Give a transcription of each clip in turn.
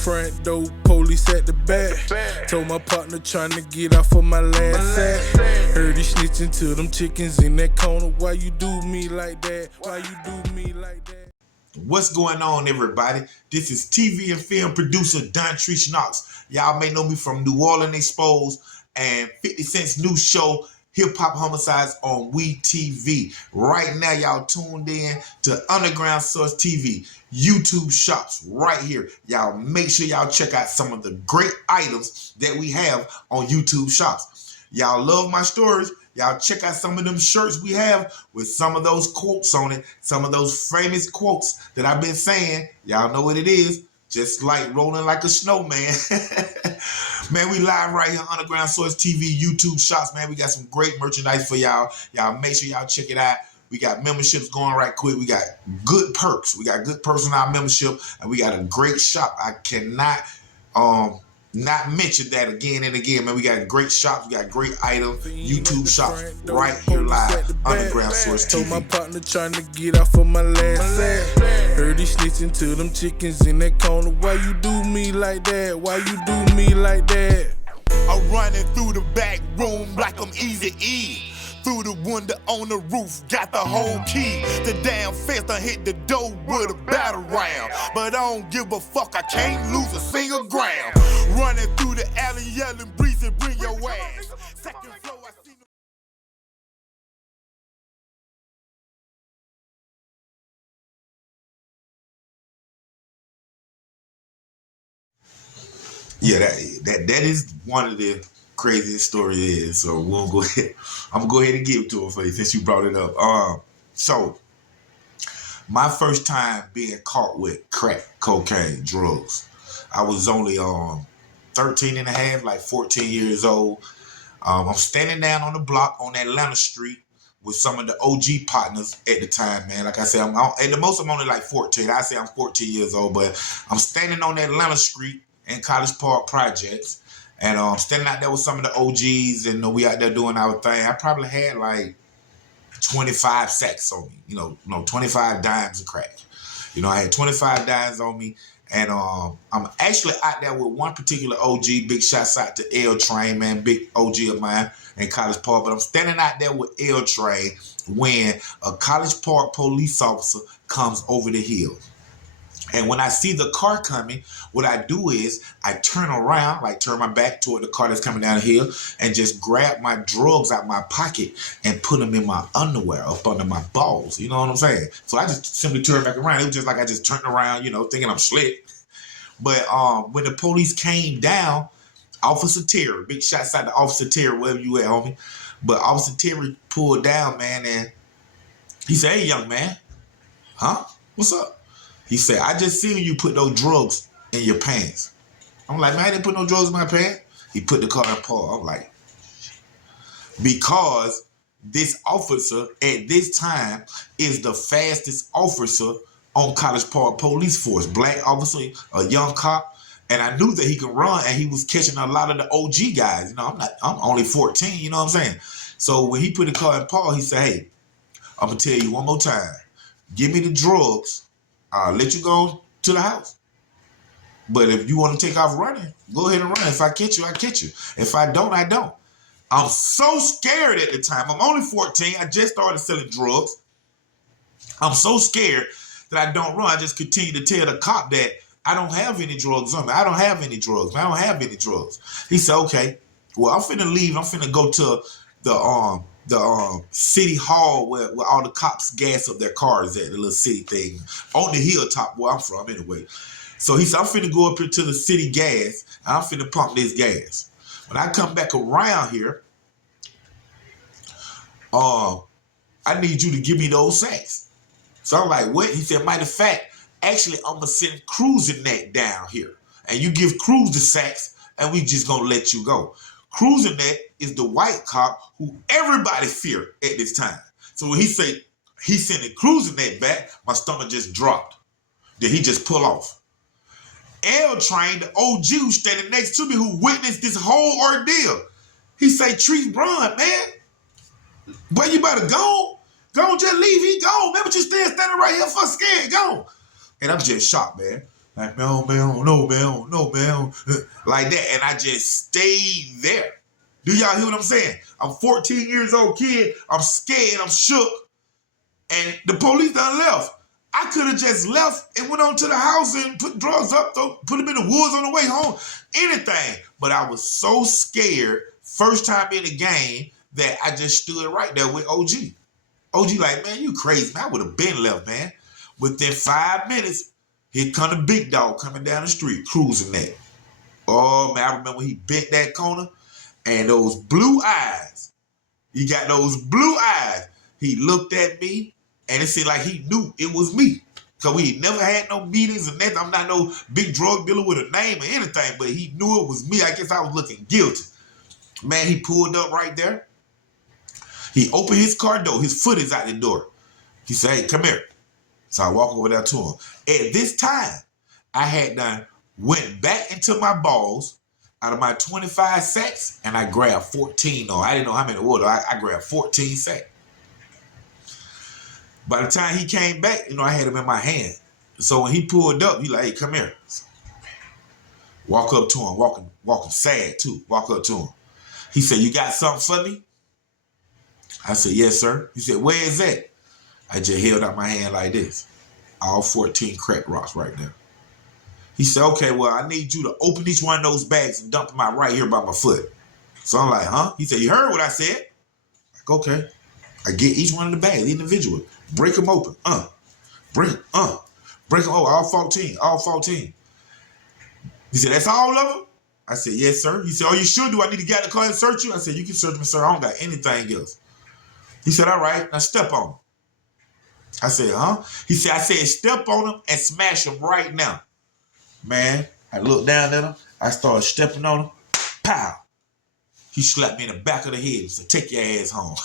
front door, police at the back. Told my partner trying to get off of my last sack. Heard he snitching to them chickens in that corner. Why you do me like that? Why you do me like that? What's going on, everybody? This is TV and film producer Dontrece Knox. Y'all may know me from New Orleans Exposed and 50 Cent's new show, Hip Hop Homicides on WeTV. Right now, y'all tuned in to Underground Source TV, YouTube Shops right here. Y'all make sure y'all check out some of the great items that we have on YouTube Shops. Y'all love my stories. Y'all check out some of them shirts we have with some of those quotes on it, some of those famous quotes that I've been saying. Y'all know what it is. Just like rolling like a snowman. Man, we live right here on Underground Source TV, YouTube Shops, man. We got some great merchandise for y'all. Y'all make sure y'all check it out. We got memberships going right quick. We got good perks. We got good perks in our membership, and we got a great shop. I cannot not mention that again and again, man. We got great shops. We got great items. YouTube Shops right here live, Underground Source TV. Told my partner trying to get off of my last sack. Heard he snitching to them chickens in that corner. Why you do me like that? Why you do me like that? I'm running through the back room like I'm Eazy-E. Through the window on the roof, got the whole key. The damn fence done hit the door with a battle round. But I don't give a fuck, I can't lose a single ground. Running through the alley, yelling, breezing, bring your ass. Second floor, I see no. Yeah, that is one of the craziest stories is. So we'll go ahead. I'm gonna go ahead and give it to her for you since you brought it up. So my first time being caught with crack, cocaine, drugs, I was only 13 and a half, like 14 years old. I'm standing down on the block on Atlanta Street with some of the OG partners at the time, man. Like I said, at the most I'm only like 14. I say I'm 14 years old, but I'm standing on Atlanta Street in College Park Projects, and standing out there with some of the OGs, and we out there doing our thing. I probably had like 25 sacks on me, 25 dimes of crack. I had 25 dimes on me, and I'm actually out there with one particular OG. Big shots out to L Train, man, big OG of mine in College Park. But I'm standing out there with L Train when a College Park police officer comes over the hill. And when I see the car coming, what I do is I turn around, like turn my back toward the car that's coming down the hill, and just grab my drugs out my pocket and put them in my underwear up under my balls. You know what I'm saying? So I just simply turned back around. It was just like I just turned around, thinking I'm slick. But when the police came down, Officer Terry, big shots out to Officer Terry, wherever you at, homie. But Officer Terry pulled down, man, and he said, "Hey, young man, huh? What's up?" He said, "I just seen you put those drugs in your pants." I'm like, "Man, I didn't put no drugs in my pants." He put the car in park. I'm like, because this officer at this time is the fastest officer on College Park Police Force. Black officer, a young cop. And I knew that he could run, and he was catching a lot of the OG guys. I'm only 14, you know what I'm saying? So when he put the car in park, he said, "Hey, I'm going to tell you one more time. Give me the drugs. I'll let you go to the house. But if you want to take off running, go ahead and run. If I catch you, I catch you. If I don't, I don't." I'm so scared at the time. I'm only 14. I just started selling drugs. I'm so scared that I don't run. I just continue to tell the cop that I don't have any drugs on me. I don't have any drugs. I don't have any drugs. He said, "Okay, well, I'm finna leave. I'm finna go to the city hall where all the cops gas up their cars at, the little city thing on the hilltop where I'm from anyway." So he said, "I'm finna go up here to the city gas, and I'm finna pump this gas. When I come back around here, I need you to give me those sacks." So I'm like, "What?" He said, "Matter of fact, actually, I'm gonna send Cruising Net down here, and you give Cruz the sacks, and we just gonna let you go." Cruising Net is the white cop who everybody feared at this time. So when he said he sending Cruising Net back, my stomach just dropped. Then he just pull off. L Train, the OG who's standing next to me, who witnessed this whole ordeal, he say, "Treat run, man. Boy, you better go. Go, just leave. He gone. Man, but you standing right here for scared. Go." And I'm just shocked, man. Like, no, man, no, man, no, man. Like that. And I just stayed there. Do y'all hear what I'm saying? I'm 14 years old kid. I'm scared. I'm shook. And the police done left. I could have just left and went on to the house and put drugs up, put them in the woods on the way home. Anything. But I was so scared, first time in the game, that I just stood right there with OG. OG like, man, you crazy, man. I would have been left, man. Within 5 minutes, here come the big dog coming down the street, cruising that. Oh, man, I remember he bent that corner, and those blue eyes, he got those blue eyes. He looked at me, and it seemed like he knew it was me. Because we never had no meetings or nothing. I'm not no big drug dealer with a name or anything, but he knew it was me. I guess I was looking guilty. Man, he pulled up right there. He opened his car door. His foot is out the door. He said, hey, come here. So I walk over there to him. At this time, I had done went back into my balls out of my 25 sacks, and I grabbed 14. I didn't know how many it was. I grabbed 14 sacks. By the time he came back, I had him in my hand. So when he pulled up, he like, hey, come here. Walk up to him, walking sad too. Walk up to him. He said, you got something for me? I said, yes, sir. He said, where is that? I just held out my hand like this. All 14 crack rocks right there. He said, okay, well, I need you to open each one of those bags and dump them out right here by my foot. So I'm like, huh? He said, you heard what I said? Like, okay. I get each one of the bags individually. Break them open. Break them open. All 14. All 14. He said, that's all of them? I said, yes, sir. He said, oh, you sure? Do I need to get out of the car and search you? I said, you can search me, sir. I don't got anything else. He said, all right, now step on him. I said, huh? He said, I said, step on him and smash him right now. Man, I looked down at him. I started stepping on him. Pow. He slapped me in the back of the head. He said, take your ass home.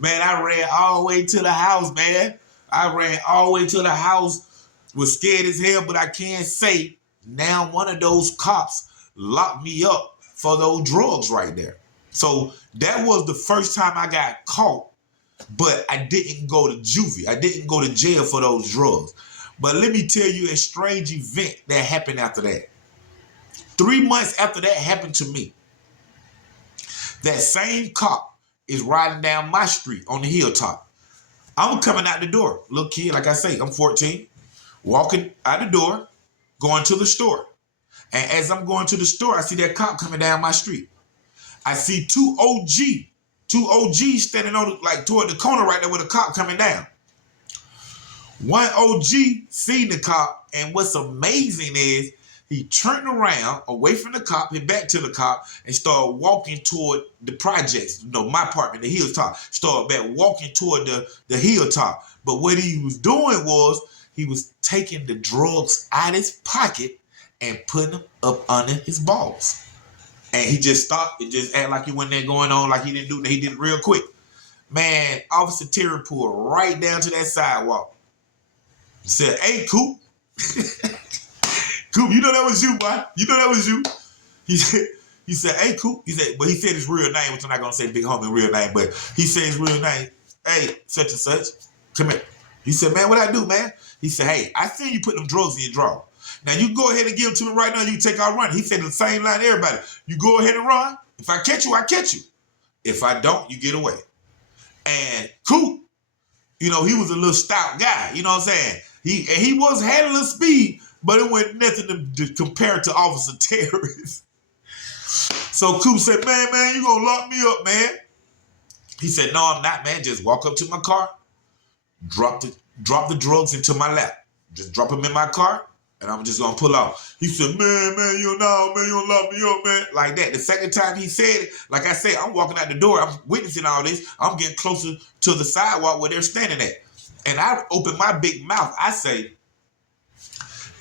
Man, I ran all the way to the house, man. I ran all the way to the house. Was scared as hell, but I can't say now one of those cops locked me up for those drugs right there. So that was the first time I got caught, but I didn't go to juvie. I didn't go to jail for those drugs. But let me tell you a strange event that happened after that. 3 months after that happened to me, that same cop is riding down my street on the hilltop. I'm coming out the door. Little kid, like I say, I'm 14, walking out the door, going to the store. And as I'm going to the store, I see that cop coming down my street. I see two OGs standing on toward the corner right there with a cop coming down. One OG seen the cop, and what's amazing is he turned around away from the cop and back to the cop and started walking toward the projects, my apartment, the hilltop. Started back walking toward the hilltop. But what he was doing was he was taking the drugs out of his pocket and putting them up under his balls. And he just stopped and just act like he wasn't there going on, like he didn't do that. He did it real quick. Man, Officer Terry pulled right down to that sidewalk. He said, hey, Coop. Coop, you know that was you, boy. You know that was you. He said, hey, Coop. He said his real name, which I'm not going to say big homie real name, but he said his real name. Hey, such and such, come here. He said, man, what I do, man? He said, hey, I see you put them drugs in your drawer. Now, you go ahead and give them to me right now. You can take out running. He said the same line to everybody. You go ahead and run. If I catch you, I catch you. If I don't, you get away. And Coop, he was a little stout guy. You know what I'm saying? He had a little speed, but it wasn't nothing to compare to Officer Terry's. So Coop said, man, you gonna lock me up, man? He said, no, I'm not, man. Just walk up to my car, drop the drugs into my lap. Just drop them in my car, and I'm just gonna pull off. He said, man, you don't lock me up, man. Like that. The second time he said it, like I said, I'm walking out the door, I'm witnessing all this. I'm getting closer to the sidewalk where they're standing at. And I open my big mouth. I say,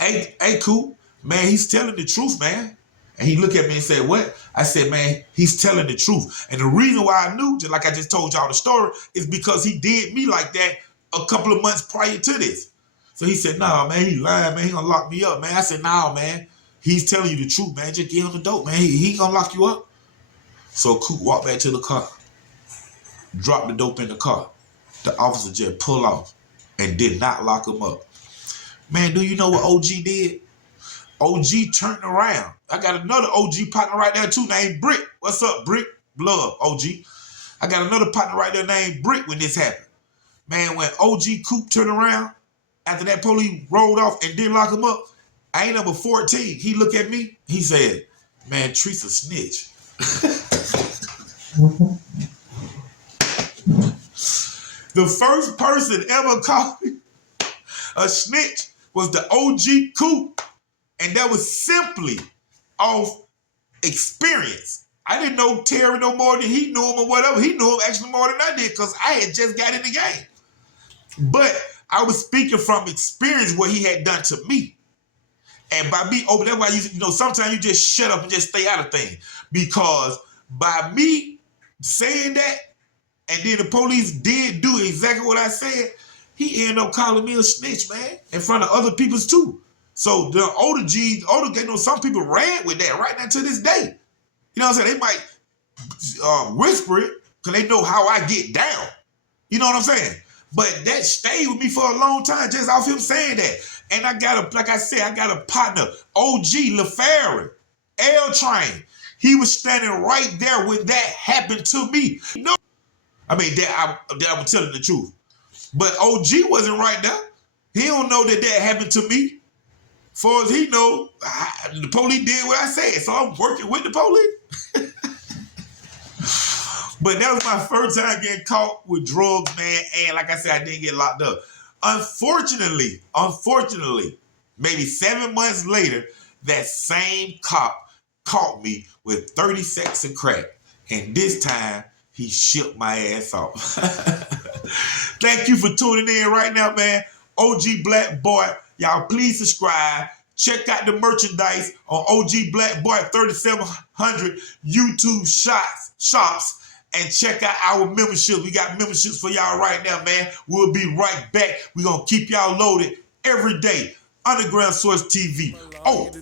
hey, Coop, man, he's telling the truth, man. And he looked at me and said, what? I said, man, he's telling the truth. And the reason why I knew, just like I just told y'all the story, is because he did me like that a couple of months prior to this. So he said, nah, man, he lying, man. He gonna lock me up, man. I said, nah, man. He's telling you the truth, man. Just get on the dope, man. He gonna lock you up. So Coop walked back to the car, dropped the dope in the car. The officer just pull off. and did not lock him up. Man, do you know what OG did? OG turned around. I got another OG partner right there too named Brick. What's up, Brick? Blood, OG. I got another partner right there named Brick when this happened. Man, when OG Coop turned around, after that police rolled off and didn't lock him up, I ain't number 14. He looked at me, he said, man, Treese a snitch. The first person ever called me a snitch was the OG Coop. And that was simply off experience. I didn't know Terry no more than he knew him or whatever. He knew him actually more than I did because I had just got in the game. But I was speaking from experience what he had done to me. And by me, that's why you know, sometimes you just shut up and just stay out of things. Because by me saying that, and then the police did do exactly what I said, he ended up calling me a snitch, man, in front of other people's too. So the older G's, you know, some people ran with that right now to this day. You know what I'm saying? They might whisper it because they know how I get down. You know what I'm saying? But that stayed with me for a long time just off him saying that. And I got like I said, I got a partner, OG LaFerry, L-Train. He was standing right there when that happened to me. No, I mean, I'm telling the truth. But OG wasn't right there. He don't know that happened to me. Far as he know, the police did what I said, so I'm working with the police. But that was my first time getting caught with drugs, man, and like I said, I didn't get locked up. Unfortunately, maybe 7 months later, that same cop caught me with 30 sacks of crack, and this time, he shipped my ass off. Thank you for tuning in right now, man. OG Black Boy. Y'all please subscribe. Check out the merchandise on OG Black Boy 3700 YouTube shops. And check out our memberships. We got memberships for y'all right now, man. We'll be right back. We're going to keep y'all loaded every day. Underground Source TV. OG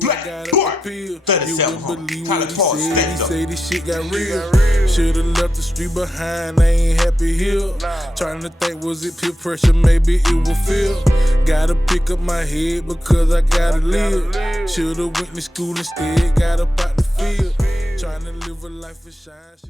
Black Boy 3700. How the pause stand up. Say this shit got real. Should've left the street behind. I ain't happy here. Trying to think, was it peer pressure? Maybe it will feel. Gotta pick up my head because I gotta live. Should've went to school instead. Got up out the field. Trying to live a life of shine.